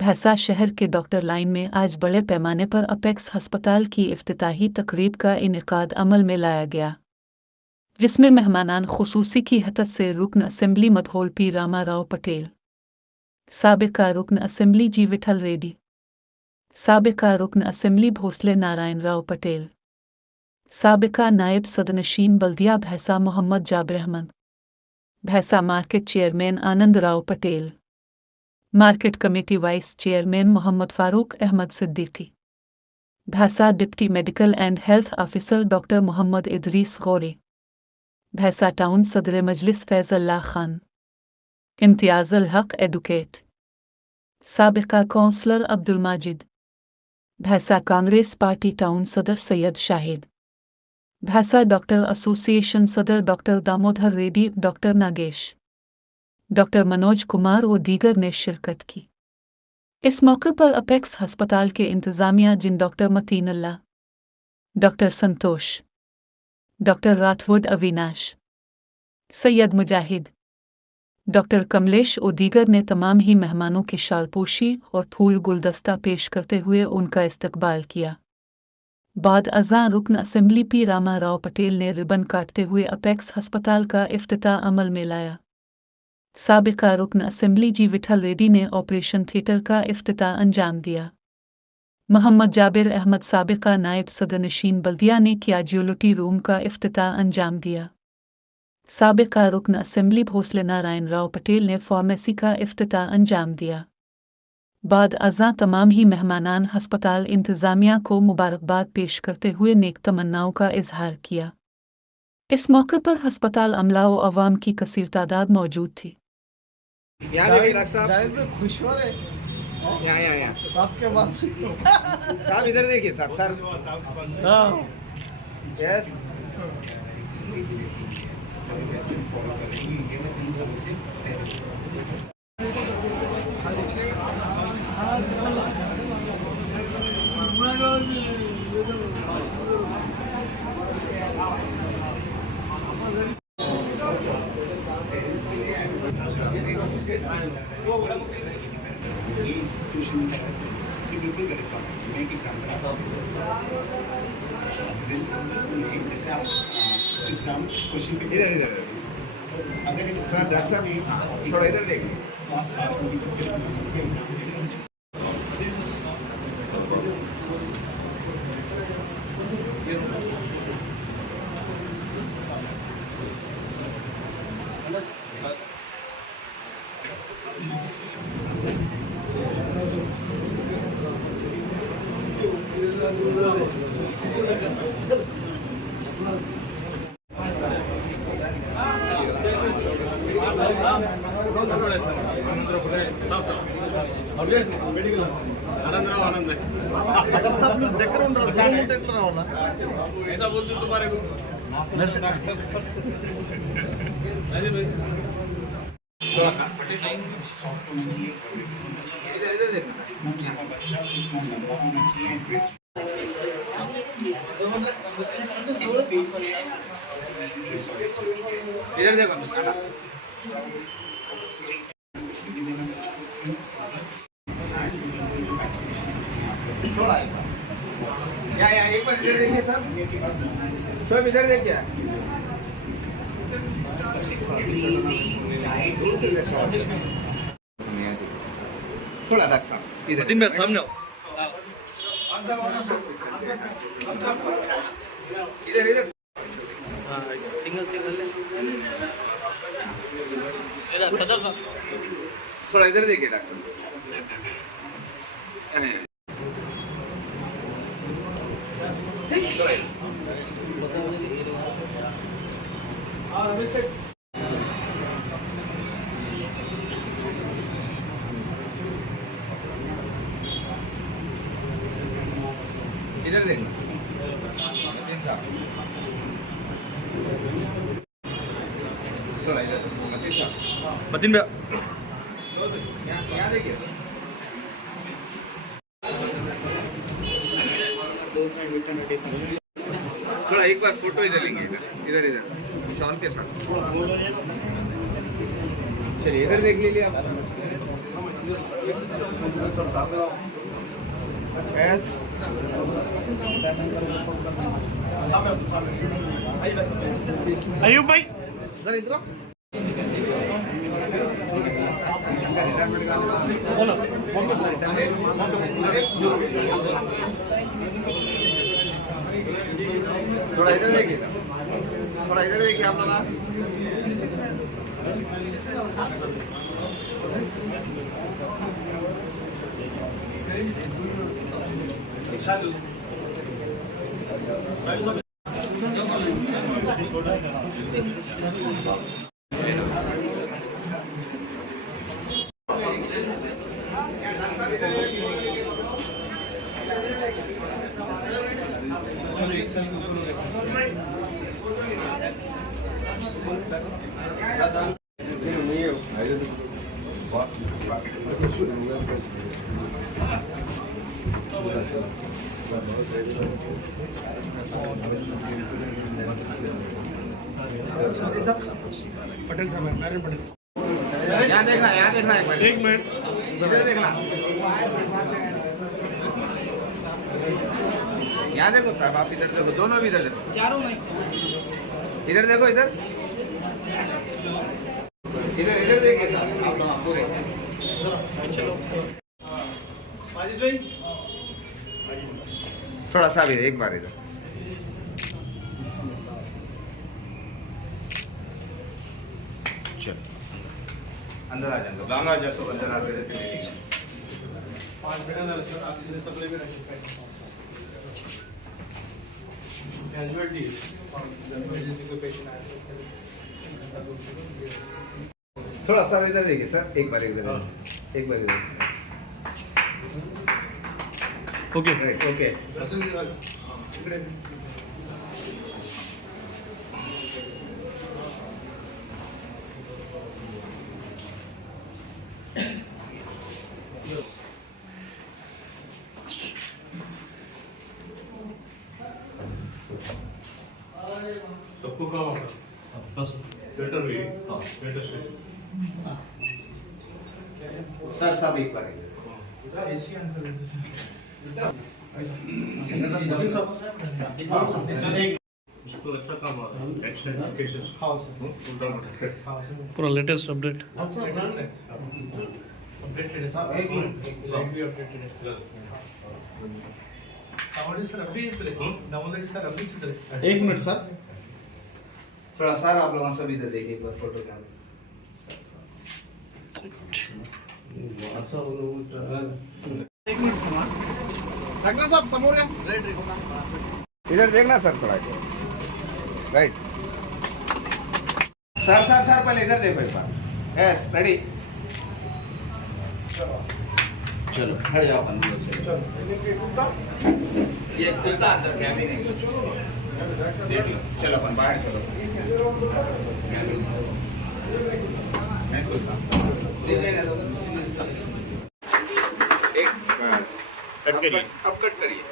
भैंसा शहर के डॉक्टर लाइन में आज बड़े पैमाने पर अपेक्स अस्पताल की इफ्तिताही तकरीब का इनेकाद अमल में लाया गया, जिसमें मेहमानान खुसूसी की हतत से रुकन असेंबली मधोल पी रामा राव पटेल, साबिका रुकन असेंबली जी विठल रेड्डी, साबिका रुकन असेंबली भोसले नारायण राव पटेल, साबिका नायब सदनशीन बल्दिया Bhainsa Mohammad Jabir Ahmed, Bhainsa market chairman Anand Rao Patel, market committee vice chairman Mohammad Farooq Ahmed Siddiqui, Bhainsa deputy medical and health officer doctor Mohammad Idris Ghori, Bhainsa town सदर मजलिस फैज़ल्लाह खान, इम्तियाज़ुल हक एडवोकेट, साबिका councillor Abdul Majid, Bhainsa Congress party town सदर सैयद शाहिद, भैंसा डॉक्टर एसोसिएशन सदर doctor Damodar Reddy, doctor Nagesh, doctor Manoj Kumar और दीगर ने शिरकत की। इस मौके पर अपेक्स अस्पताल के इंतजामिया जिन डॉक्टर मतीन अल्लाह, डॉक्टर संतोष, डॉक्टर राठौड़ अविनाश, सैयद मुजाहिद, डॉक्टर कमलेश और दीगर ने तमाम ही मेहमानों की शालपोशी और फूल गुलदस्ता पेश करते हुए उनका इस्तकबाल किया। बाद अज़ां रुकन असेंबली पी रामा राव पटेल ने रिबन काटते हुए अपेक्स अस्पताल का इफ्तिताह अमल में लाया। साबिका रुकन असेंबली जी विठल रेड्डी ने ऑपरेशन थिएटर का इफ्तिताह अंजाम दिया। मोहम्मद जाबिर अहमद साबिका नायब सदनशीन बल्दिया ने कैजुअलिटी रूम का इफ्तिताह अंजाम दिया। साबिका रुकन असेंबली भोसले नारायण राव पटेल ने फार्मेसी का इफ्तिताह अंजाम दिया। बाद अज़ां तमाम ही मेहमानान अस्पताल इंतजामिया को मुबारकबाद पेश करते हुए नेक तमन्नाओं का इजहार किया। इस मौके पर अस्पताल अमला और अवाम की कसीर तादाद मौजूद थी। खुश हो रहे यहाँ सबके पास साहब इधर देखिए सर यस ये इंस्टीट्यूशन में कि बिल्कुल गलत बात है। मैं एक एग्जाम्पल जैसे आप एग्जाम क्वेश्चन पे इधर इधर अगर एक सर डॉक्टर साहब थोड़ा इधर देखिए आप पास हो सकते हो एग्जाम अगर सब लोग देख रहे हो ना ऐसा बोल दूं तुम्हारे को सॉफ्ट होना चाहिए इधर इधर देखो बच्चा उतना लंबा होना चाहिए इस स्पेस में इधर देखो थोड़ा या एक बार इधर देखिए सर सब इधर देखिए थोड़ा डॉक्टर साहब इधर दिन में सामने इधर इधर सिंगल सिंगल सदर साहब थोड़ा इधर देखिए डॉक्टर इधर देखना थोड़ा इधर मतीन में यहाँ देखिए थोड़ा एक बार फोटो इधर लेंगे इधर इधर शॉल के साथ चलिए इधर देख लीजिए आप यस अयूब भाई जरा इधर आओ। थोड़ा इधर देखिए, थोड़ा इधर देखिए आप लोग। पटेल साहब नारायण पटेल। यहाँ देखना एक बार। एक मिनट इधर देखना, यहाँ देखो साहब, आप इधर देखो, दोनों भी इधर देखो, चारों में इधर देखो, इधर इधर इधर देखिए साहब, आप लोग पूरे। थोड़ा सा भी एक बार इधर। चलो अंदर आ जाएंगे, गांगा जैसो अंदर आते रहते हैं। 5 बेटा झालं सर, ऑक्सिजन सप्लाय भी राहायची साईड कॅज्युअलिटी इमर्जन्सी पेशंट आहे। थोड़ा सा इधर देखिए सर, एक बार इधर, एक बार इधर। Okay right, okay. सबको काम होता बस बेटर हुई बेटर से सर सब एक बार इधर। उसको अच्छा काम आता है एक्सीडेंट केसेस हाँ सर, अपडेटेड हाँ सर, पूरा लेटेस्ट अपडेट अपडेटेड है सर। एक मिनट, लाइव भी अपडेटेड है। हमारे सर अभी चले, नवोदय सर अभी चले। एक मिनट सर, थोड़ा सर आप लोग सब इधर देखिए एक बार फोटो कैमरा। डॉक्टर साहब समोर या। इधर देखना सर, थोड़ा राइट। सर सर सर पहले इधर देखो एक बार। यस रेडी, चलो हट जाओ अंदर से। ये खुलता अंदर कैबिन है, देख लो। चलो अपन बाहर चलो, मैं खुलता। एक बस कट करिए, अब कट करिए।